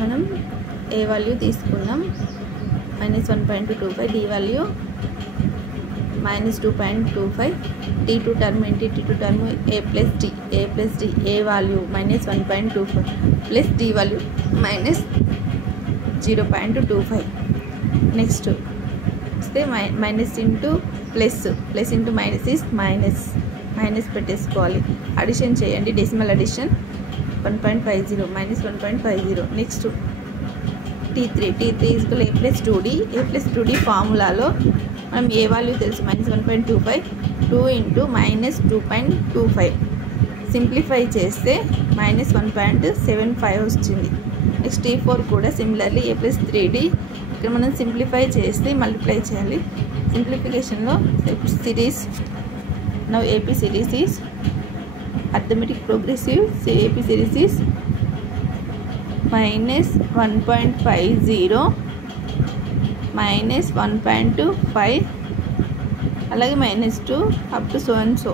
మనం a value తీసుకుందాం, -1.25, D value -2.25, t2 term ఏంటి, t2 term a plus d, a value -1.25 plus d value -0.25. Next వస్తే minus into plus, plus into minus is minus, minus పెట్టేసుకోవాలి. Addition చేయండి, decimal addition 1.50 -1.50. Next t3 equal a plus 2d ఫార్ములాలో మనం a value తెలుసు, -1.25, 2 into -2.25 simplify చేస్తే -1.75 వచ్చింది. Next t4 కూడా similarly a plus 3d, ఇక్కడ మనం సింప్లిఫై చేస్తే మల్టిప్లై చేయాలి. సింప్లిఫికేషన్లో series, now AP series is arithmetic progressive, AP series is -1.50 -1.25 అలాగే -2 up to so and so.